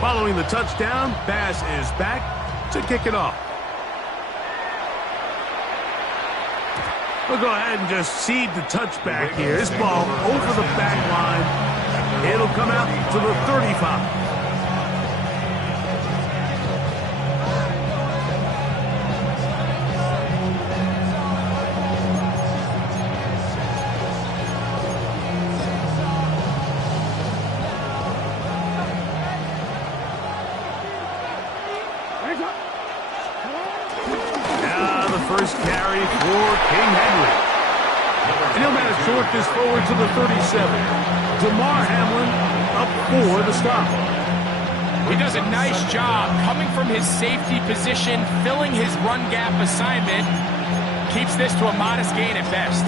Following the touchdown, Bass is back to kick it off. We'll go ahead and just seed the touchback here. This ball over the back line. It'll come out to the 35. First carry for King Henry. And he'll manage to work this forward to the 37. Damar Hamlin up for the stop. He does a nice job coming from his safety position, filling his run gap assignment. Keeps this to a modest gain at best.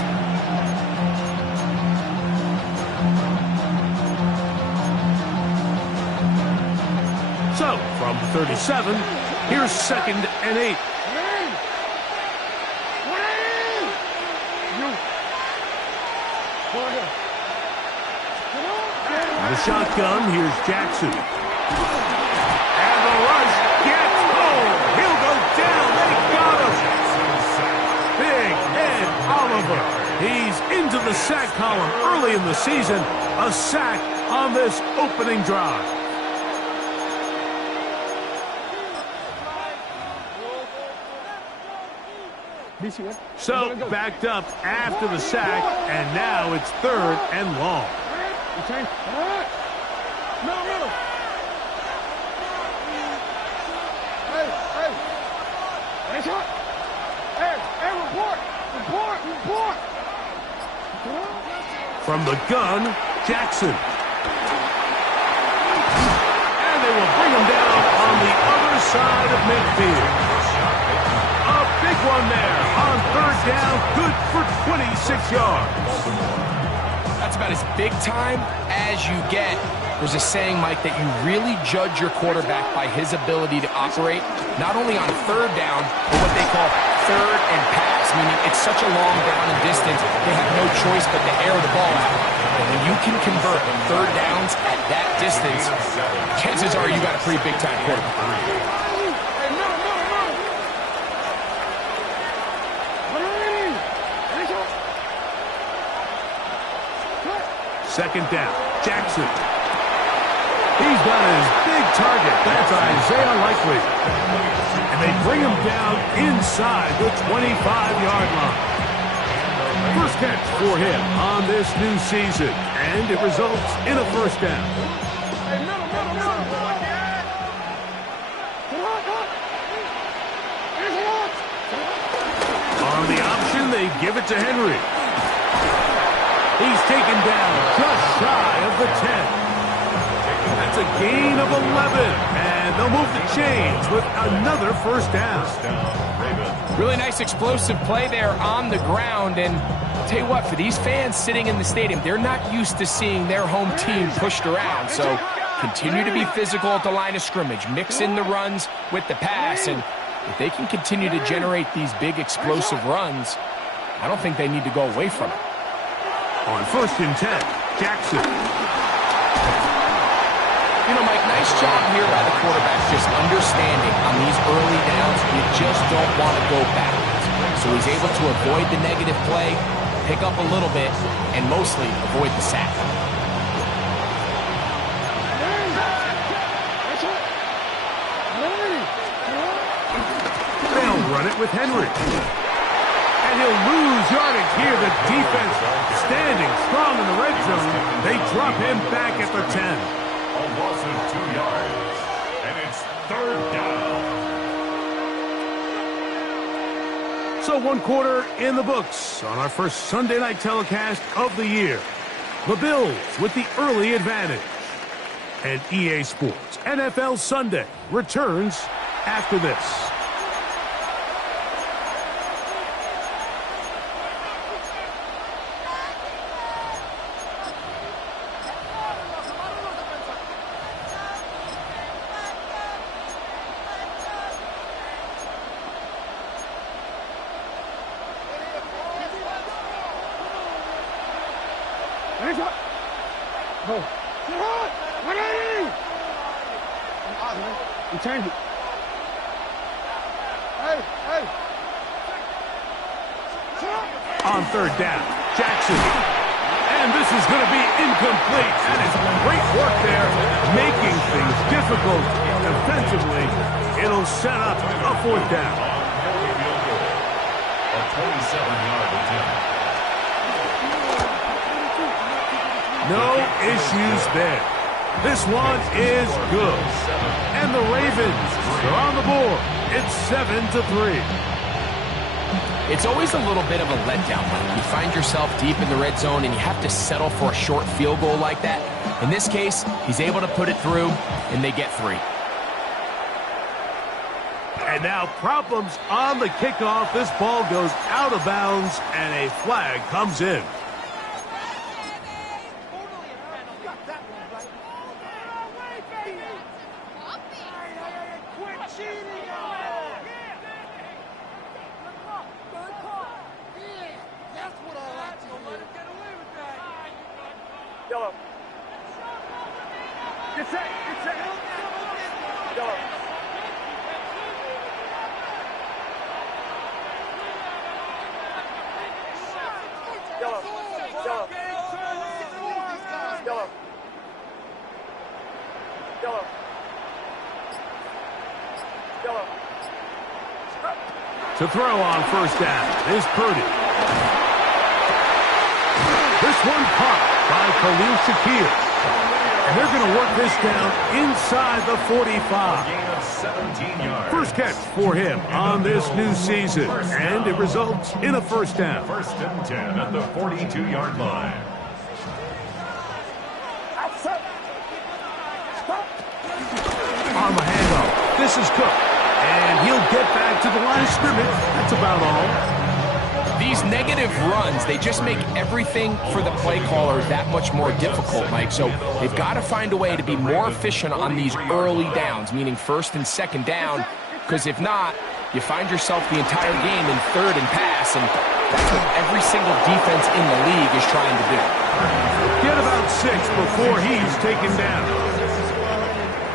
So, from the 37, here's 2nd and 8. The shotgun, here's Jackson. And the rush gets home. He'll go down. They got him. Big Ed Oliver. He's into the sack column early in the season. A sack on this opening drive. So, backed up after the sack, and now it's 3rd and long. Okay. All right. No. Hey. Hey, shot. Hey, report. From the gun, Jackson. And they will bring him down on the other side of midfield. A big one there on 3rd down. Good for 26 yards. That's about as big time as you get. There's a saying, Mike, that you really judge your quarterback by his ability to operate, not only on 3rd down, but what they call 3rd and pass, meaning it's such a long down and distance, they have no choice but to air the ball out. And when you can convert 3rd downs at that distance, chances are you got a pretty big-time quarterback. 2nd down, Jackson. He's got his big target. That's Isaiah Likely. And they bring him down inside the 25-yard line. First catch for him on this new season, and it results in a 1st down. On the option, they give it to Henry. He's taken down just shy of the 10. That's a gain of 11. And they'll move the chains with another 1st down. Really nice explosive play there on the ground. And I'll tell you what, for these fans sitting in the stadium, they're not used to seeing their home team pushed around. So continue to be physical at the line of scrimmage. Mix in the runs with the pass. And if they can continue to generate these big explosive runs, I don't think they need to go away from it. On 1st and 10, Jackson. You know, Mike, nice job here by the quarterback, just understanding on these early downs, you just don't want to go backwards. So he's able to avoid the negative play, pick up a little bit, and mostly avoid the sack. They'll run it with Henry. And he'll lose yardage here. The defense standing strong in the red zone. They drop him back at the 10. A loss of 2 yards. And it's 3rd down. So 1 quarter in the books on our first Sunday night telecast of the year. The Bills with the early advantage. And EA Sports NFL Sunday returns after this. You change it. Hey, hey. On third down, Jackson. And this is going to be incomplete. That is great work there, making things difficult defensively. It'll set up a fourth down. A 27-yard attempt. No issues there. This one is good. And the Ravens are on the board. It's 7-3. It's always a little bit of a letdown, Mike. You find yourself deep in the red zone and you have to settle for a short field goal like that. In this case, he's able to put it through, and they get 3. And now problems on the kickoff. This ball goes out of bounds, and a flag comes in. Yellow. Get set. Yellow. Yellow. To throw on first down is Purdy. This one caught by Khalil Shakir. And they're going to work this down inside the 45. Gain of 17 yards. First catch for him on this new season. And it results in a first down. First and 10 at the 42-yard line. On the handoff, this is Cook. And he'll get back to the line of scrimmage. That's about all. These negative runs, they just make everything for the play caller that much more difficult, Mike. So they've got to find a way to be more efficient on these early downs, meaning first and second down, because if not, you find yourself the entire game in third and pass, and that's what every single defense in the league is trying to do. Get about 6 before he's taken down.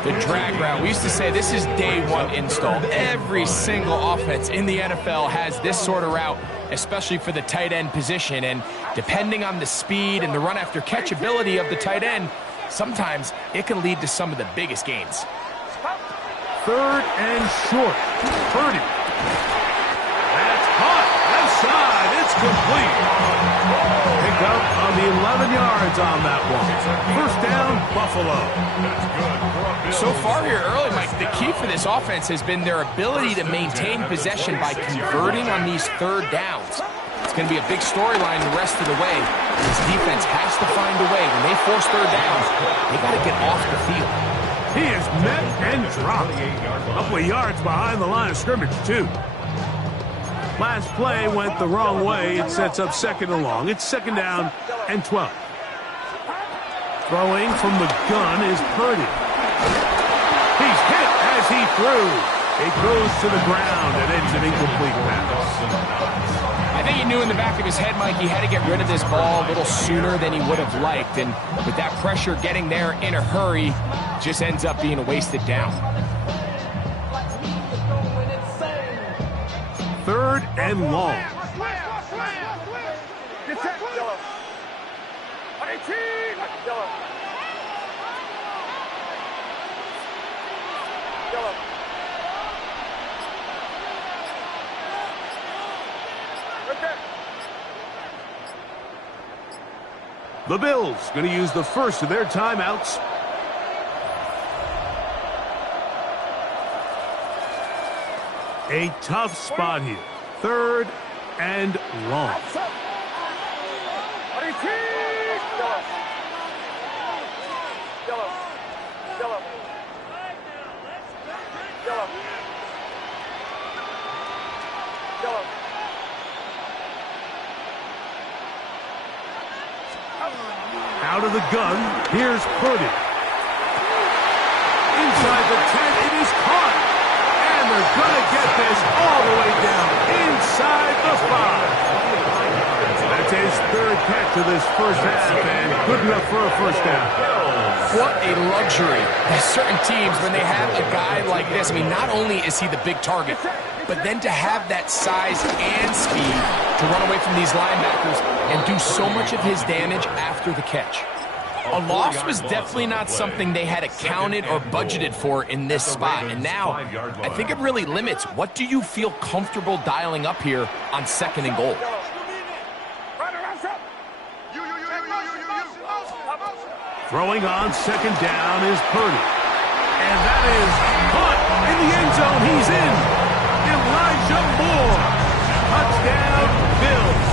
The drag route. We used to say this is day one install. Every single offense in the NFL has this sort of route, especially for the tight end position. And depending on the speed and the run after catch ability of the tight end, sometimes it can lead to some of the biggest gains. Third and short. Purdy. That's caught. Left side. It's complete. Pick up on the 11 yards on that one. First down, Buffalo. So far here early, Mike, the key for this offense has been their ability to maintain possession by converting on these third downs. It's going to be a big storyline the rest of the way. This defense has to find a way. When they force third downs, they got to get off the field. He is met and dropped. A couple of yards behind the line of scrimmage, too. Last play went the wrong way. It sets up second and long. It's second down and 12. Throwing from the gun is Purdy. He's hit as he threw. It goes to the ground, and it's an incomplete pass. I think he knew in the back of his head, Mike, he had to get rid of this ball a little sooner than he would have liked. And with that pressure getting there in a hurry, just ends up being a wasted down. Third and long. Get set. Yellow. 18. Yellow. Yellow. Right there. The Bills going to use the first of their timeouts. A tough spot here. Third and long. Yellow. Yellow. Yellow. Yellow. Out of the gun, here's Purdy. Inside the 10, it is caught. And they're going to get this all the way down inside the 5. That's It's his third catch of this first half, and good enough for a first down. What a luxury. There's certain teams, when they have a guy like this, I mean, not only is he the big target, but then to have that size and speed to run away from these linebackers and do so much of his damage after the catch. A loss was definitely not something they had accounted or budgeted for in this spot. And now, I think it really limits. What do you feel comfortable dialing up here on 2nd and goal? Throwing on 2nd down is Purdy. And that is caught in the end zone. He's in. Elijah Moore. Touchdown, Bills.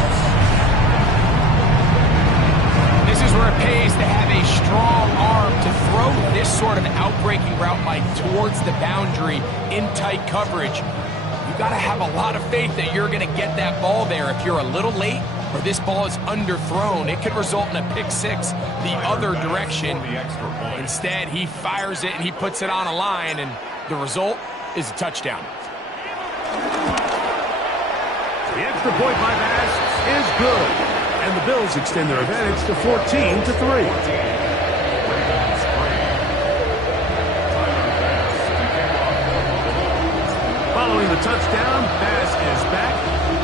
This is where it pays to have a strong arm to throw this sort of outbreaking route, Mike, towards the boundary in tight coverage. You got to have a lot of faith that you're going to get that ball there. If you're a little late or this ball is underthrown, it could result in a pick six the other direction. Instead, he fires it and he puts it on a line, and the result is a touchdown. The extra point by Bass is good. And the Bills extend their advantage to 14-3. Following the touchdown, Bass is back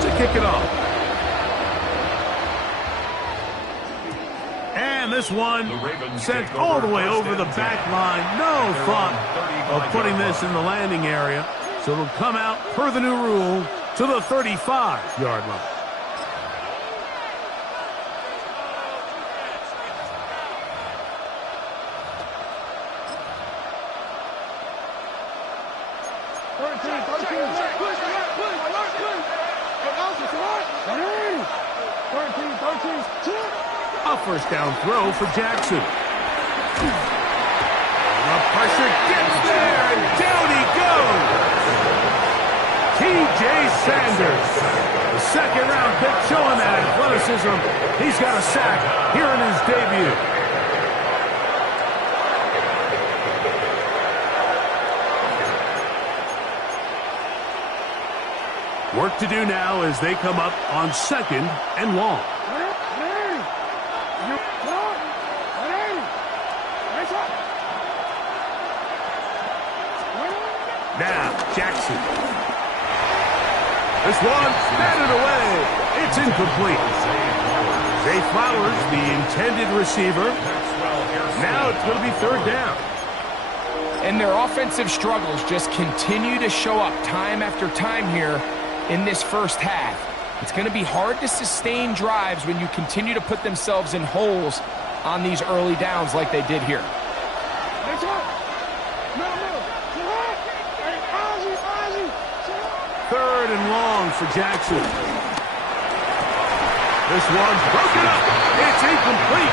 to kick it off. And this one sent all the way over the back line. No thought of putting this in the landing area. So it'll come out, per the new rule, to the 35-yard line. A first down throw for Jackson. The pressure gets there, and down he goes. T.J. Sanders, the second-round pick, showing that athleticism. He's got a sack here in his debut. Work to do now as they come up on 2nd and long. Now, Jackson. This one, batted away. It's incomplete. Zay Flowers, the intended receiver. Now it's going to be 3rd down. And their offensive struggles just continue to show up time after time here in this first half. It's going to be hard to sustain drives when you continue to put themselves in holes on these early downs like they did here. 3rd and long for Jackson. This one's broken up. It's incomplete.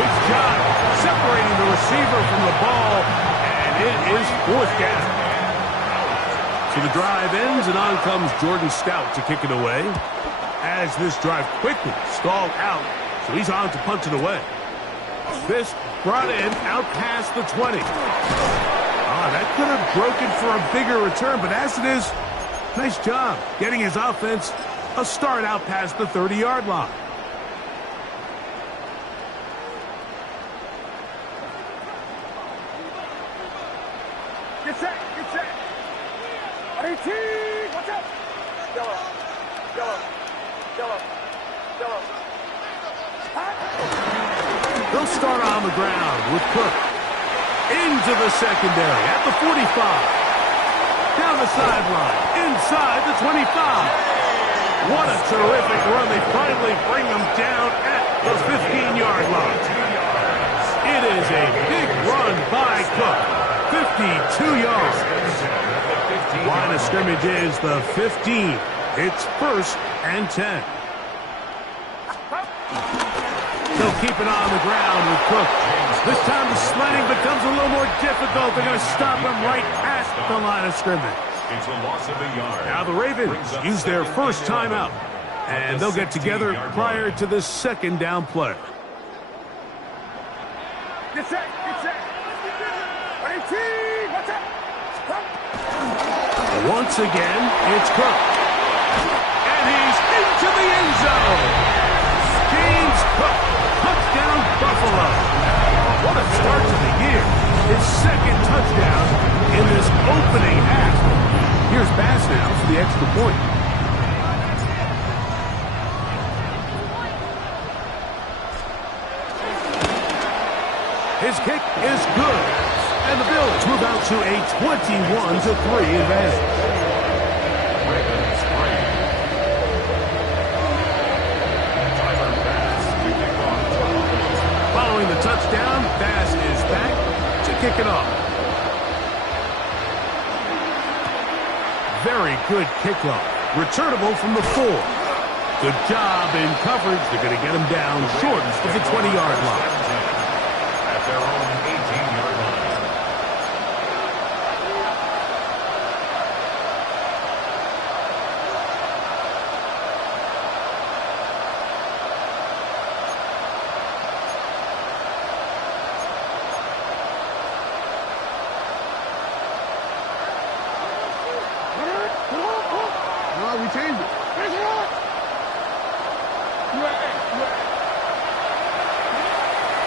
Good job separating the receiver from the ball, and it is 4th down. So the drive ends, and on comes Jordan Stout to kick it away as this drive quickly stalled out, so he's on to punt it away. This brought in out past the 20. That could have broken for a bigger return, but as it is, nice job getting his offense a start out past the 30-yard line. Get set, get set. 18, watch out. Yellow, yellow, yellow, yellow. They'll start on the ground with Cook. Into the secondary at the 45. Down the sideline, inside the 25. What a terrific run. They finally bring them down at the 15-yard line. It is a big run by Cook. 52 yards. Line of scrimmage is the 15. It's 1st and 10. They'll keep it on the ground with Cook. This time the sledding becomes a little more difficult. They're going to stop him right at the line of scrimmage. It's a loss of a yard. Now the Ravens use their first timeout, and they'll get together prior to the 2nd down play. Get set, get set. 18, watch out. Once again, it's Cook. And he's into the end zone. Touchdown, Buffalo. What a start to the year. His second touchdown in this opening half. Here's Bass now for the extra point. His kick is good. And the Bills move out to a 21-3 advantage. Following the touchdown, Bass is back to kick it off. Very good kickoff. Returnable from the 4. Good job in coverage. They're going to get him down short of the 20-yard line. At their own 18-yard line. We changed it.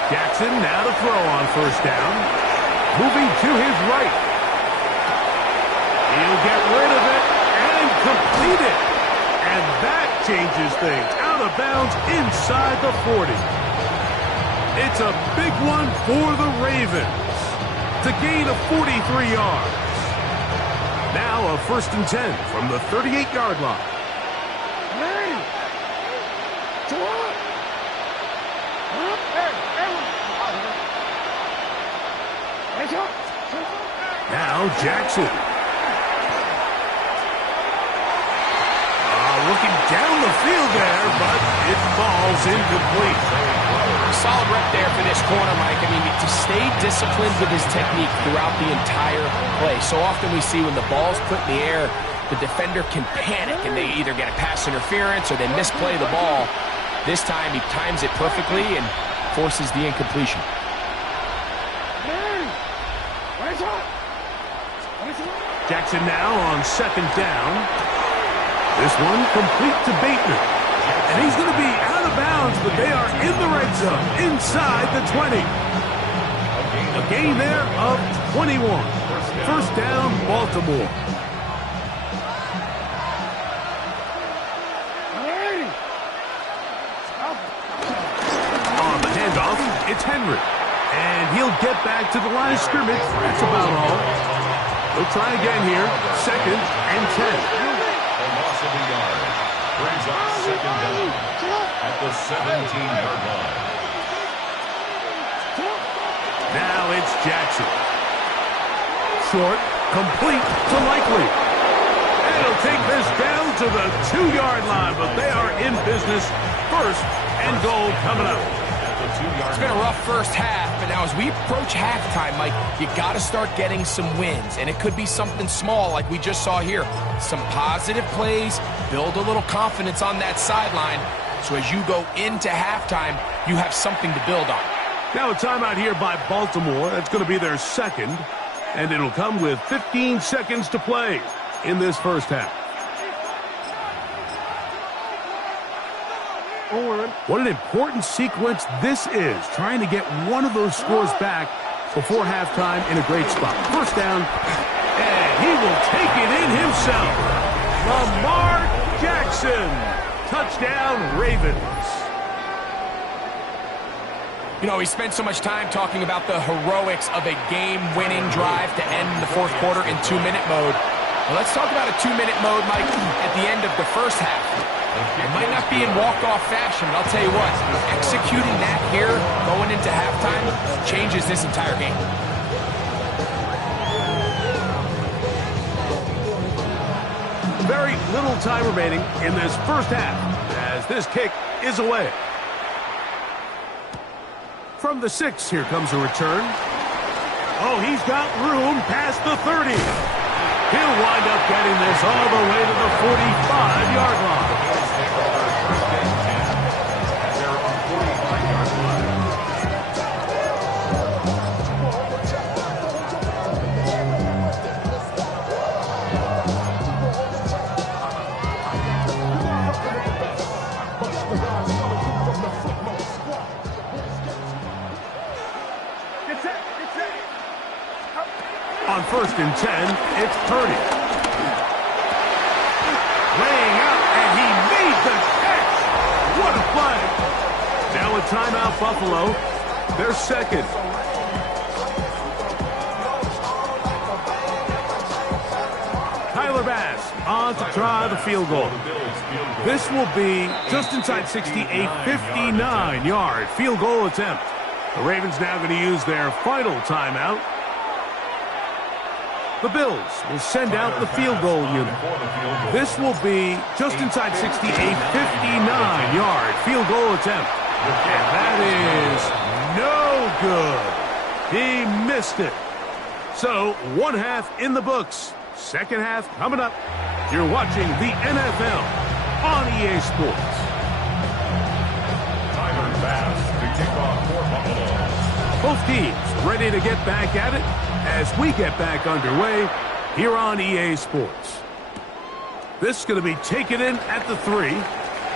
Jackson now to throw on first down. Moving to his right. He'll get rid of it and complete it. And that changes things. Out of bounds inside the 40. It's a big one for the Ravens. To gain of 43 yards. Now a 1st and 10 from the 38-yard line. Now Jackson. Looking down the field there, but it falls incomplete. Solid rep there for this corner, Mike. I mean, to stay disciplined with his technique throughout the entire play. So often we see when the ball's put in the air, the defender can panic and they either get a pass interference or they misplay the ball. This time he times it perfectly and forces the incompletion. Jackson now on 2nd down. This one complete to Bateman. And he's going to be out of bounds, but they are in the red zone, inside the 20. A gain there of 21. First down, Baltimore. On the handoff, it's Henry. And he'll get back to the line of scrimmage. That's about all. They'll try again here. 2nd and 10. A loss of a yard. Brings up 2nd down at the 17-yard line. Now it's Jackson. Short, complete to Likely. And it'll take this down to the 2-yard line, but they are in business. 1st and goal coming up. It's been a rough first half, but now as we approach halftime, Mike, you got to start getting some wins, and it could be something small like we just saw here. Some positive plays, build a little confidence on that sideline, so as you go into halftime, you have something to build on. Now a timeout here by Baltimore. That's going to be their 2nd, and it'll come with 15 seconds to play in this first half. What an important sequence this is, trying to get one of those scores back before halftime in a great spot. First down, and he will take it in himself. Lamar Jackson, touchdown Ravens. You know, we spent so much time talking about the heroics of a game-winning drive to end the 4th quarter in 2-minute mode. Well, let's talk about a 2-minute mode, Mike, at the end of the first half. It might not be in walk-off fashion, but I'll tell you what, executing that here, going into halftime, changes this entire game. Very little time remaining in this first half as this kick is away. From the 6, here comes a return. Oh, he's got room past the 30. He'll wind up getting this all the way to the 45-yard line. On 1st and 10, it's Purdy. Laying out, and he made the catch. What a play. Now a timeout, Buffalo. They're second. Tyler Bass on to try the field goal. This will be just inside 60, a 59-yard field goal attempt. The Ravens now going to use their final timeout. The Bills will send out the field goal unit. This will be just inside 60, a 59-yard field goal attempt. And that is no good. He missed it. So, one half in the books. Second half coming up. You're watching the NFL on EA Sports. Tyler Bass to kick off for Buffalo. Both teams ready to get back at it as we get back underway here on EA Sports. This is going to be taken in at the 3.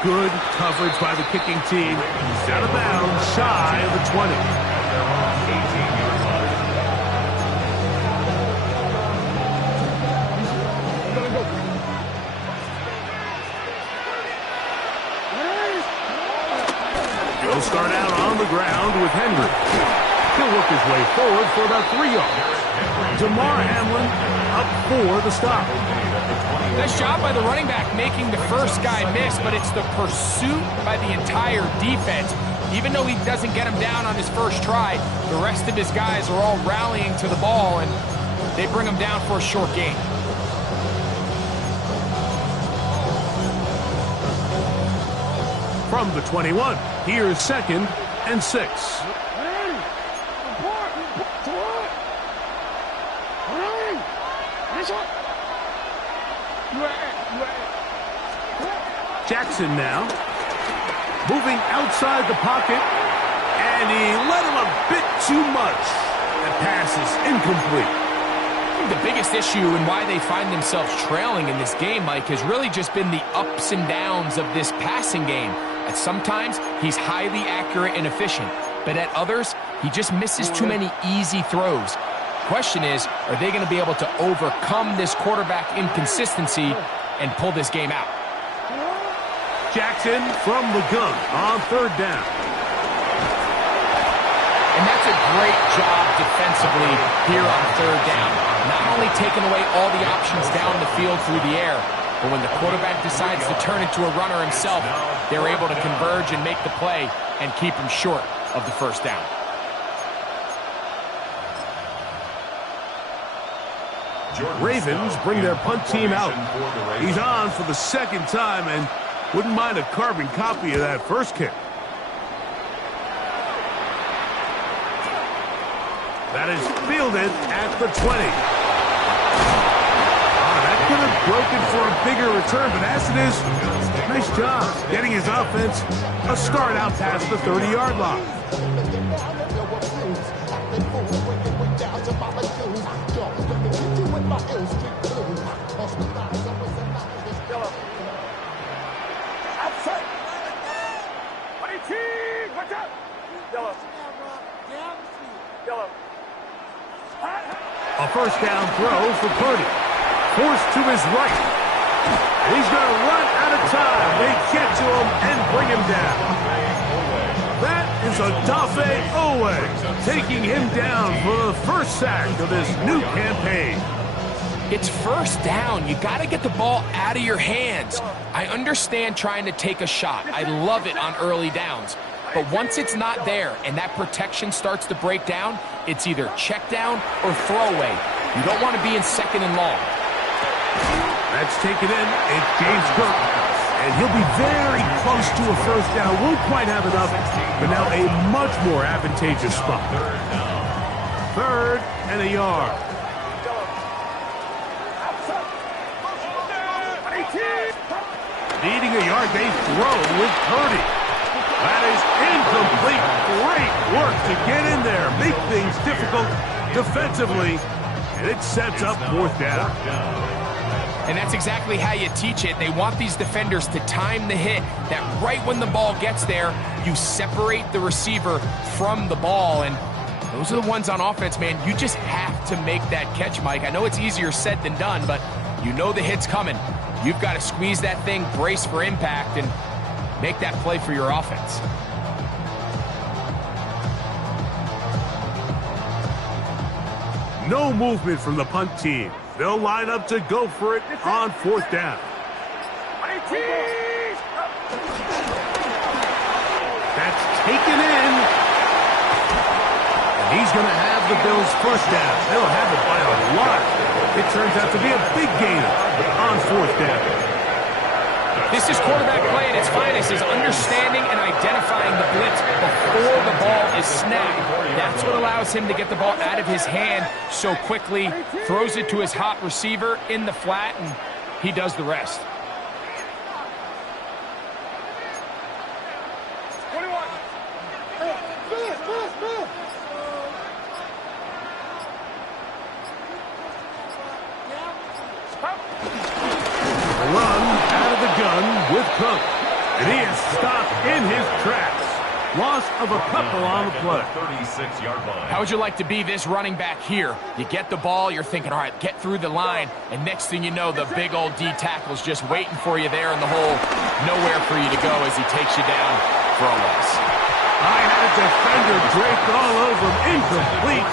Good coverage by the kicking team. Out of bounds, shy of the 20. They're on 18-yard line. He'll start out on the ground with Henry. He'll work his way forward for about 3 yards. Damar Hamlin up for the stop. Nice job by the running back making the first guy miss, but it's the pursuit by the entire defense. Even though he doesn't get him down on his first try, the rest of his guys are all rallying to the ball, and they bring him down for a short gain. From the 21, here's 2nd and 6. Jackson now, moving outside the pocket, and he let him a bit too much. That pass is incomplete. I think the biggest issue and why they find themselves trailing in this game, Mike, has really just been the ups and downs of this passing game. At sometimes, he's highly accurate and efficient, but at others, he just misses too many easy throws. Question is, are they going to be able to overcome this quarterback inconsistency and pull this game out? Jackson from the gun on 3rd down. And that's a great job defensively here on 3rd down. Not only taking away all the options down the field through the air, but when the quarterback decides to turn into a runner himself, they're able to converge and make the play and keep him short of the 1st down. Ravens bring their punt team out. He's on for the 2nd time and wouldn't mind a carbon copy of that first kick. That is fielded at the 20. That could have broken for a bigger return, but as it is, nice job getting his offense a start out past the 30-yard line. A 1st down throw for Purdy. Forced to his right. He's going to run out of time. They get to him and bring him down. That is Odafe Oweh taking him down for the first sack of this new campaign. It's 1st down. You got to get the ball out of your hands. I understand trying to take a shot. I love it on early downs. But once it's not there and that protection starts to break down, it's either check down or throwaway. You don't want to be in 2nd and long. That's taken in. It's James Cook. And he'll be very close to a 1st down. Won't quite have enough, but now a much more advantageous spot. 3rd and a yard. Needing a yard, they throw with Purdy. That is incomplete. Great work to get in there, make things difficult defensively, and it sets up 4th down. And that's exactly how you teach it. They want these defenders to time the hit, that right when the ball gets there, you separate the receiver from the ball. And Those are the ones on offense, man. You just have to make that catch, Mike. I know it's easier said than done, but you know the hit's coming. You've got to squeeze that thing, brace for impact, and make that play for your offense. No movement from the punt team. They'll line up to go for it on 4th down. That's taken in. And he's going to have the Bills' 1st down. They'll have it by a lot. It turns out to be a big gainer on 4th down. This is quarterback play at its finest, is understanding and identifying the blitz before the ball is snapped. That's what allows him to get the ball out of his hand so quickly, throws it to his hot receiver in the flat, and he does the rest. With Cook, and he is stopped in his tracks. Loss of a couple on the play. 36-yard line. How would you like to be this running back here? You get the ball, you're thinking, all right, get through the line, and next thing you know, the big old D tackle's just waiting for you there in the hole. Nowhere for you to go as he takes you down for a loss. I had a defender draped all over him, incomplete.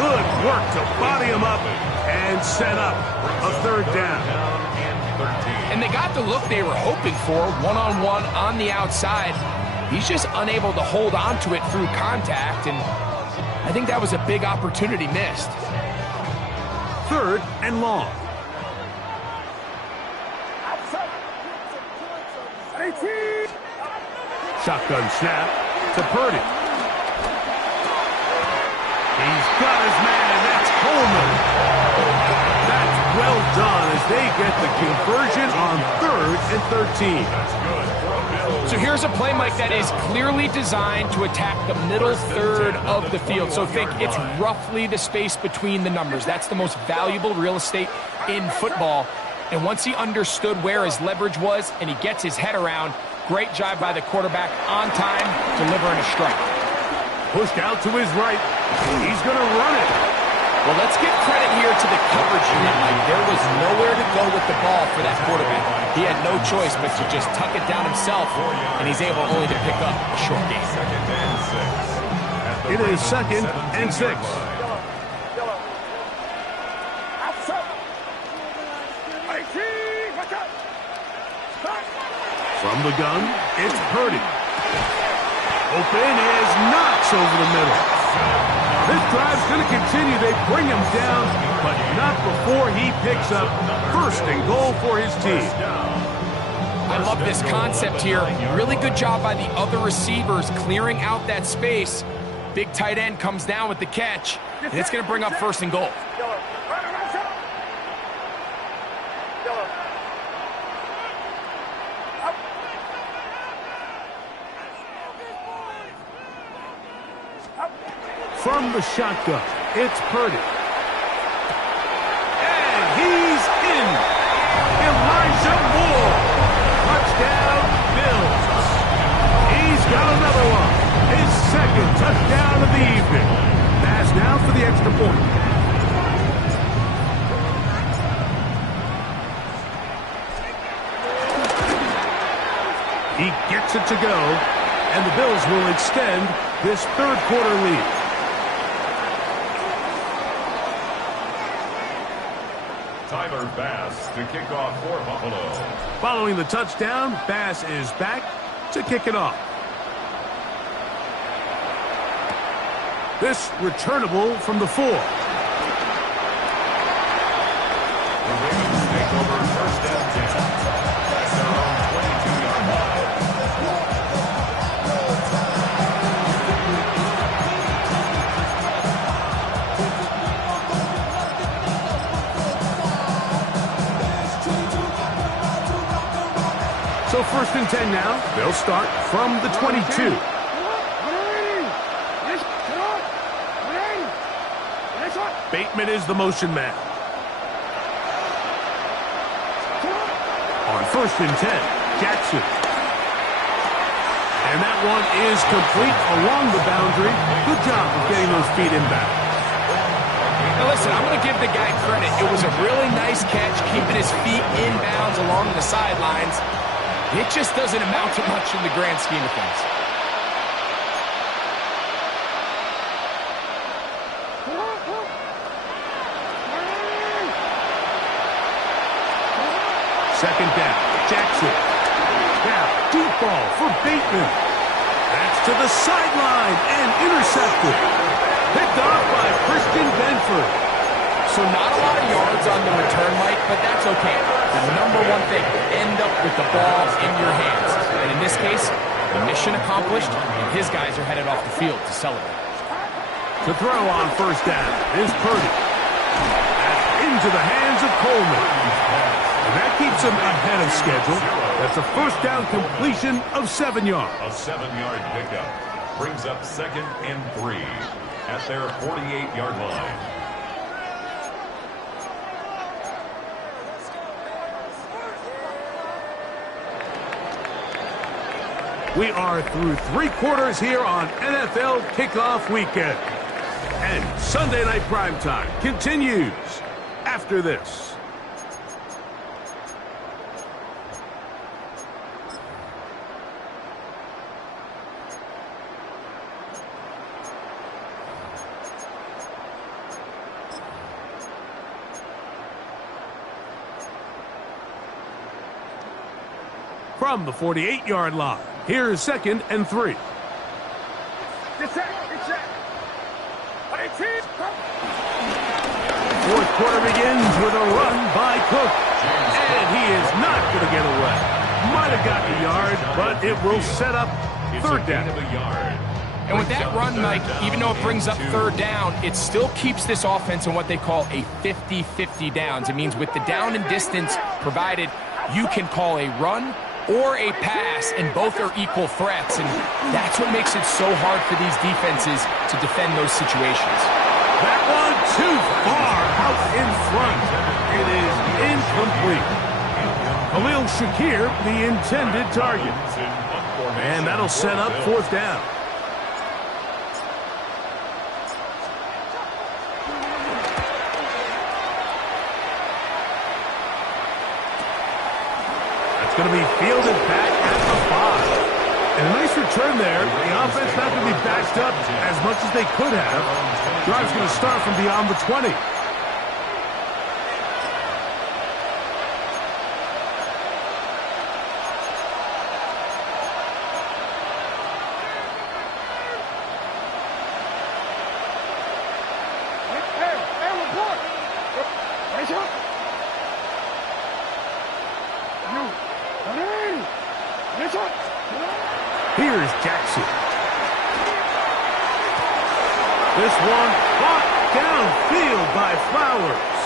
Good work to body him up and set up a 3rd down. And they got the look they were hoping for, one-on-one on the outside. He's just unable to hold on to it through contact, and I think that was a big opportunity missed. 3rd and long. Shotgun snap to Purdy. He's got his man, and that's Coleman. That's well done as they get the conversion on 3rd and 13. So here's a play, Mike, that is clearly designed to attack the middle third of the field. So think it's roughly the space between the numbers. That's the most valuable real estate in football. And once he understood where his leverage was and he gets his head around, great job by the quarterback on time, delivering a strike. Pushed out to his right. He's going to run it. Well, let's give credit here to the coverage unit, Mike. There was nowhere to go with the ball for that quarterback. He had no choice but to just tuck it down himself, and he's able only to pick up a short gain. It is 2nd and 6. From the gun, it's Purdy. Open is knocks over the middle. This drive's going to continue. They bring him down, but not before he picks up 1st and goal for his team. I love this concept here. Really good job by the other receivers clearing out that space. Big tight end comes down with the catch, and it's going to bring up 1st and goal. From the shotgun, it's Purdy. And he's in. Elijah Moore. Touchdown, Bills. He's got another one. His 2nd touchdown of the evening. Pass now for the extra point. He gets it to go, and the Bills will extend this 3rd quarter lead. Tyler Bass to kick off for Buffalo. Following the touchdown, Bass is back to kick it off. This returnable from the 4. The Ravens take over 1st and 10. That's their own 22-yard line. So 1st and 10 now. They'll start from the 22. Bateman is the motion man. On 1st and 10, Jackson. And that that one is complete along the boundary. Good job of getting those feet inbound. Now listen, I'm going to give the guy credit. It was a really nice catch, keeping his feet inbounds along the sidelines. It just doesn't amount to much in the grand scheme of things. Second down, Jackson. Now, deep ball for Bateman. That's to the sideline and intercepted. Picked off by Christian Benford. So not a lot of yards on the return, Mike, but that's okay. The number one thing, end up with the ball in your hands. And in this case, the mission accomplished, and his guys are headed off the field to celebrate. To throw on first down is Purdy. That's into the hands of Coleman. And that keeps him ahead of schedule. That's a first down completion of 7 yards. A 7-yard pickup brings up 2nd and 3 at their 48-yard line. We are through 3 quarters here on NFL Kickoff Weekend. And Sunday Night Primetime continues after this. From the 48-yard line, here's 2nd and 3. Fourth quarter begins with a run by Cook. And he is not going to get away. Might have gotten a yard, but it will set up 3rd down. And with that run, Mike, even though it brings up 3rd down, it still keeps this offense in what they call a 50-50 downs. It means with the down and distance provided, you can call a run or a pass, and both are equal threats. And that's what makes it so hard for these defenses to defend those situations. That one too far out in front. It is incomplete. Khalil Shakir, the intended target. And that'll set up 4th down. That's going to be fielded back at the 5. And a nice return there. The offense not going to be backed up as much as they could have. Drive's going to start from beyond the 20. Here's Jackson. This one caught downfield by Flowers.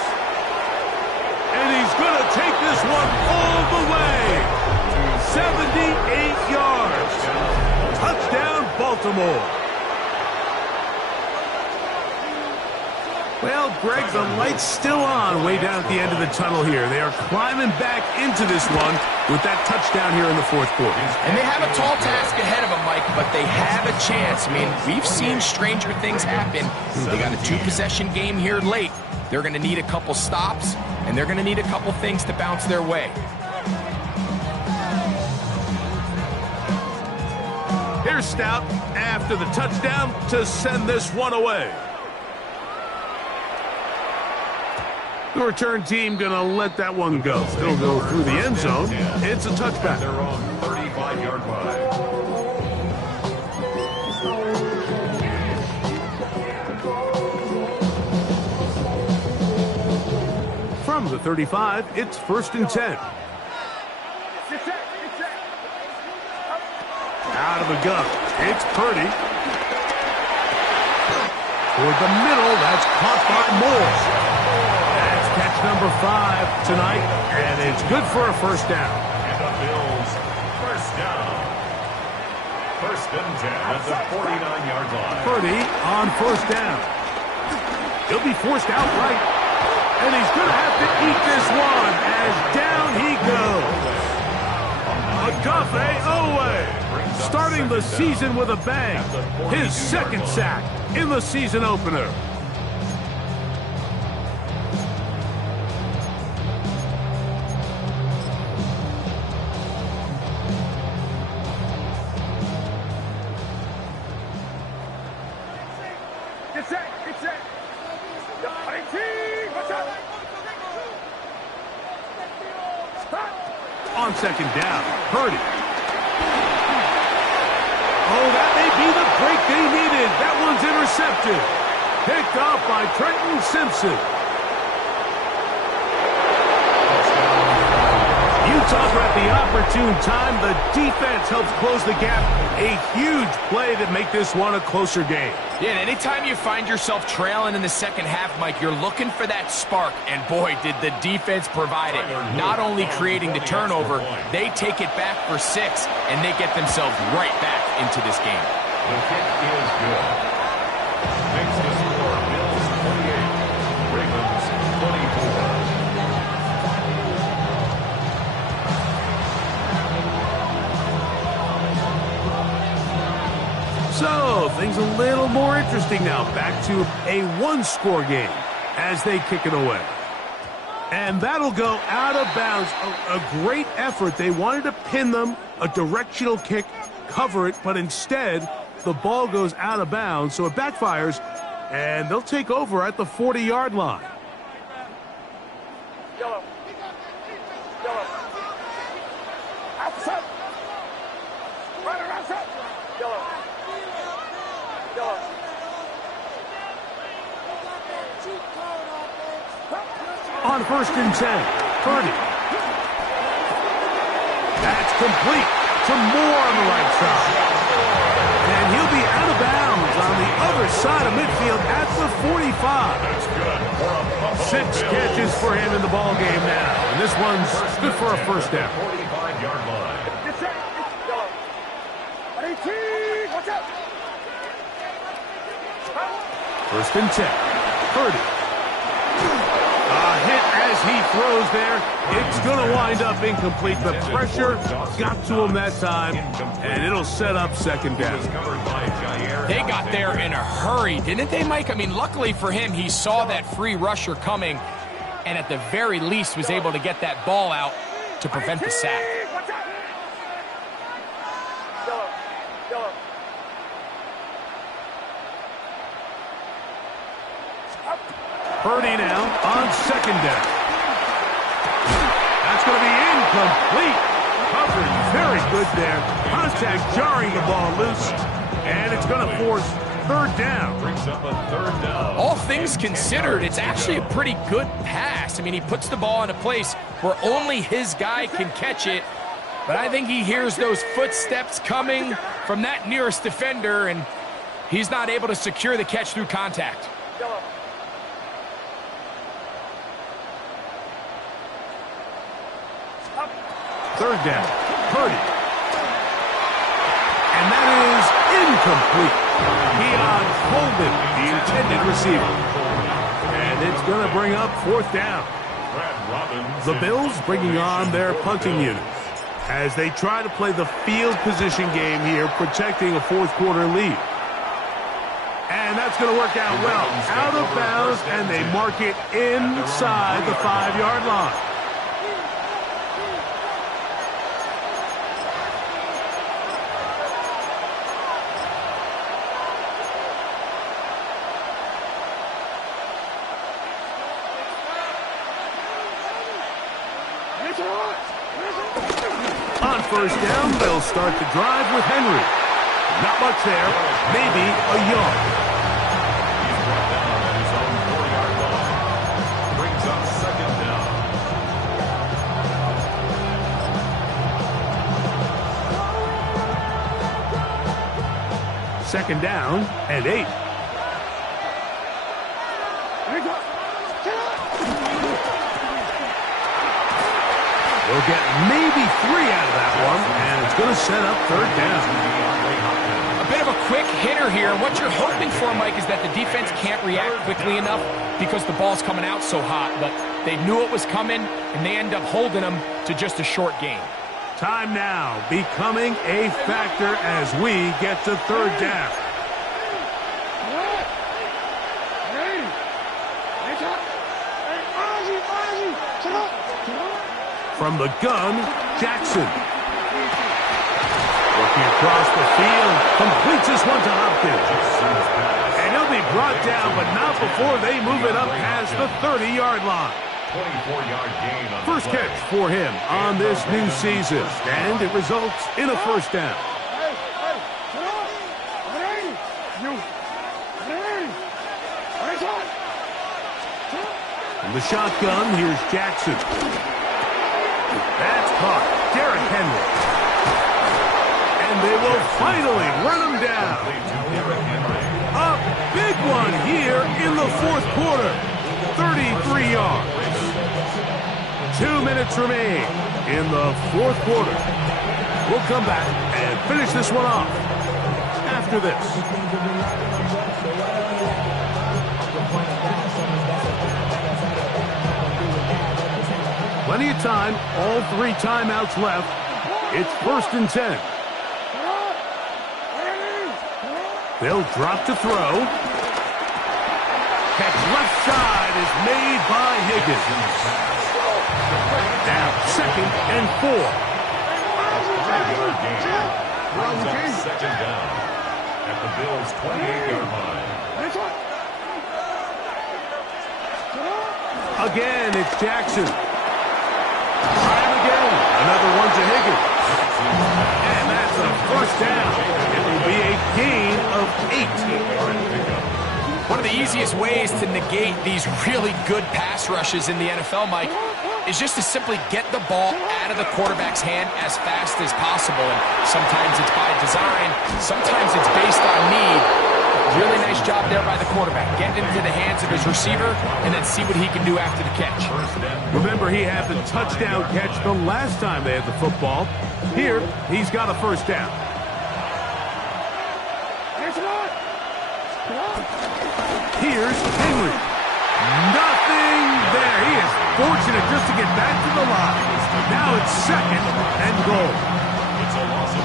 And he's going to take this one all the way. 78 yards. Touchdown, Baltimore. Well, Greg, the light's still on way down at the end of the tunnel here. They are climbing back into this one with that touchdown here in the 4th quarter. And they have a tall task ahead of them, Mike, but they have a chance. I mean, we've seen stranger things happen. They got a 2-possession game here late. They're going to need a couple stops, and they're going to need a couple things to bounce their way. Here's Stout after the touchdown to send this one away. The return team going to let that one go. It'll go through the end zone. It's a touchback. Their own 35-yard line. From the 35, it's 1st and 10. Out of the gun, it's Purdy. Toward the middle, that's caught by Moore. Catch number 5 tonight, and it's good for a 1st down. And the Bills, 1st down. 1st and 10 at the 49-yard line. Purdy on 1st down. He'll be forced outright, and he's going to have to eat this one as down he goes. Odafe Oweh, starting the season with a bang. His second sack in the season opener. Get set, get set. On second down, Purdy. Oh, that may be the break they needed. That one's intercepted. Picked off by Trenton Simpson. Utah's at the opportune time. The defense helps close the gap. A huge play to make this one a closer game. Yeah, and anytime you find yourself trailing in the second half, Mike, you're looking for that spark. And boy, did the defense provide it. Not only creating the turnover, they take it back for 6, and they get themselves right back into this game. The kick is good. Makes the score Bills 28, Ravens 24. So, things a little more interesting now. Back to a one-score game as they kick it away. And that'll go out of bounds. A great effort. They wanted to pin them, a directional kick, cover it, but instead, the ball goes out of bounds, so it backfires, and they'll take over at the 40-yard line. Yellow. Yellow. Outside. Right outside. Yellow. Yellow. On 1st and 10, Purdy. That's complete to Moore on the right side. And he'll be out of bounds on the other side of midfield at the 45. That's good for a Buffalo 6 Bills. catches for him in the ball game now. And this one's good for a first down. 45-yard line. Get set. Yellow. 18. Watch out. 1st and 10, Purdy. A hit as he throws there. It's going to wind up incomplete. The pressure got to him that time, and it'll set up second down. Covered by Jair. They got there in a hurry, didn't they, Mike? I mean, luckily for him, he saw that free rusher coming, and at the very least was able to get that ball out to prevent the sack. Watch out. Yellow. Yellow. Purdy now on second down. That's going to be incomplete. Coverage very good there. Contact jarring the ball loose. And it's going to force 3rd down. Brings up a 3rd down. All things considered, it's actually a pretty good pass. I mean, he puts the ball in a place where only his guy can catch it. But I think he hears those footsteps coming from that nearest defender, and he's not able to secure the catch through contact. Yellow. 3rd down, Purdy. And that is incomplete. Keon Coleman, the intended receiver. And it's going to bring up 4th down. Brad Robbins. The Bills bringing on their punting unit as they try to play the field position game here, protecting a 4th quarter lead. And that's going to work out well. Out of bounds, and they mark it inside the 5-yard line. On 1st down, they'll start the drive with Henry. Not much there, maybe a yard. He's brought down at his own 4-yard line. Brings up 2nd down. Second down and 8. They'll get maybe 3 out of that one, and it's going to set up 3rd down. A bit of a quick hitter here. What you're hoping for, Mike, is that the defense can't react quickly enough because the ball's coming out so hot. But they knew it was coming, and they end up holding them to just a short gain. Time now becoming a factor as we get to third down. From the gun, Jackson. Working across the field, completes this one to Hopkins. And he'll be brought down, but not before they move it up past the 30-yard line. 24-yard gain on First catch for him on this new season, and it results in a first down. From the shotgun, here's Jackson. That's caught. Derrick Henry. And they will finally run him down. A big one here in the fourth quarter. 33 yards. 2 minutes remain in the fourth quarter. We'll come back and finish this one off after this. Plenty of time, all 3 timeouts left. It's 1st and 10. They'll drop to throw. Catch left side is made by Higgins. Now 2nd and 4. Second down at the Bills' 28-yard line. Again, it's Jackson. Time again. Another one to Higgins. And that's a first down. It will be a gain of 8. One of the easiest ways to negate these really good pass rushes in the NFL, Mike, is just to simply get the ball out of the quarterback's hand as fast as possible. And sometimes it's by design, sometimes it's based on need. Really nice job there by the quarterback. Get into the hands of his receiver and then see what he can do after the catch. Remember, he had the touchdown catch the last time they had the football. Here, he's got a first down. Here's Henry. Nothing there. He is fortunate just to get back to the line. Now it's 2nd and goal.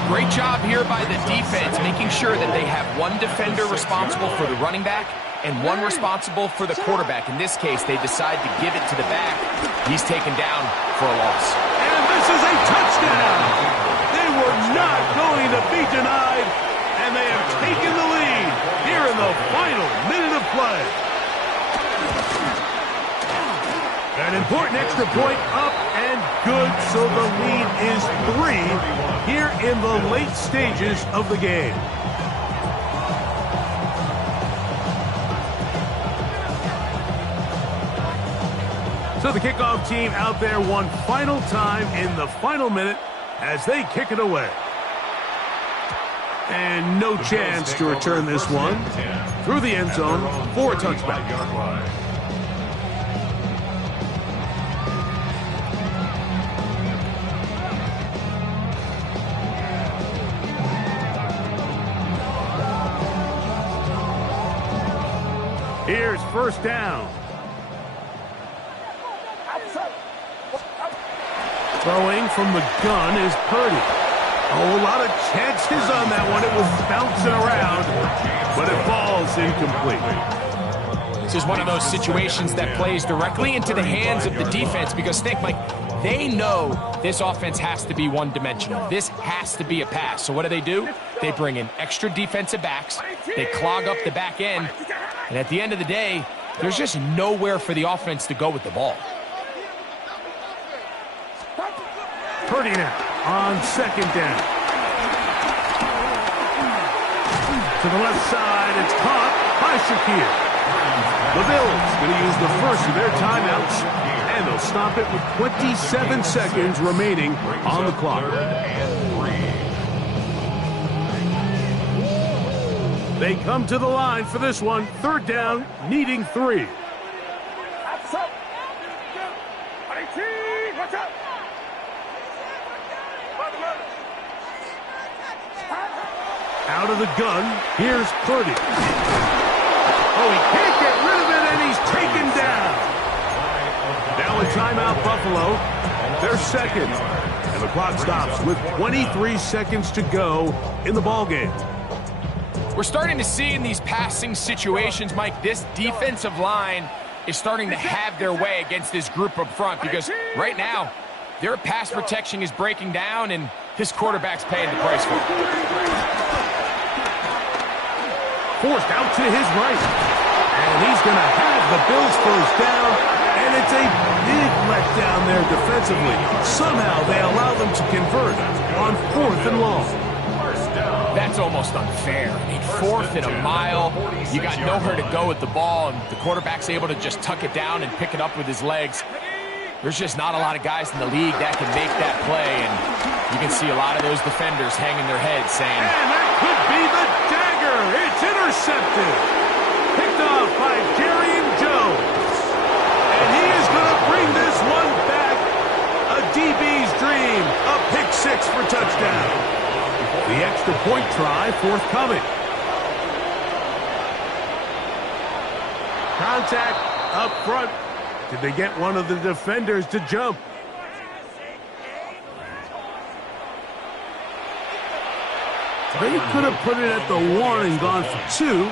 Great job here by the defense, making sure that they have one defender responsible for the running back and one responsible for the quarterback. In this case, they decide to give it to the back. He's taken down for a loss. And this is a touchdown. They were not going to be denied, and they have taken the lead here in the final minute of play. An important extra point up and good, so the lead is 3 here in the late stages of the game. So the kickoff team out there one final time in the final minute as they kick it away. And no chance to return this one through the end zone for a touchback. Here's first down. Throwing from the gun is Purdy. Oh, a lot of chances on that one. It was bouncing around, but it falls incomplete. This is one of those situations that plays directly into the hands of the defense because, think, Mike, they know this offense has to be one-dimensional. This has to be a pass. So what do? They bring in extra defensive backs. They clog up the back end. And at the end of the day, there's just nowhere for the offense to go with the ball. Purdy now on second down. To the left side, it's caught by Shakir. The Bills going to use the first of their timeouts, and they'll stop it with 27 seconds remaining on the clock. They come to the line for this one. Third down, needing 3. Out of the gun, here's Purdy. Oh, he can't get rid of it, and he's taken down. Now a timeout, Buffalo. Their second. And the clock stops with 23 seconds to go in the ballgame. We're starting to see in these passing situations, Mike, this defensive line is starting to have their way against this group up front because right now, their pass protection is breaking down and this quarterback's paying the price for it. Forced out to his right. And he's going to have the Bills first down, and it's a big letdown there defensively. Somehow they allow them to convert on 4th and long. That's almost unfair. I mean, 4th and a mile, you got nowhere to go with the ball, and the quarterback's able to just tuck it down and pick it up with his legs. There's just not a lot of guys in the league that can make that play, and you can see a lot of those defenders hanging their heads saying, and that could be the dagger. It's intercepted. Picked off by Jerry Jones. And he is going to bring this one back. A DB's dream. A pick 6 for touchdown. The extra point try forthcoming. Contact up front. Did they get one of the defenders to jump? They could have put it at the 1 and gone for 2,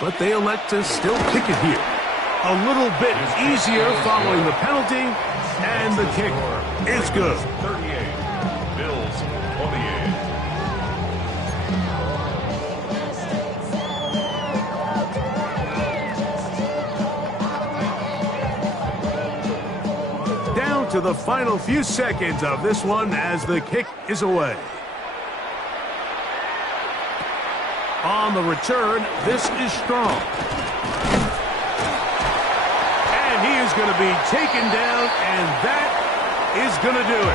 but they elect to still kick it here. A little bit easier following the penalty, and the kick is good. 38, Bills 28. Down to the final few seconds of this one as the kick is away. On the return, this is Strong. And he is going to be taken down, and that is going to do it.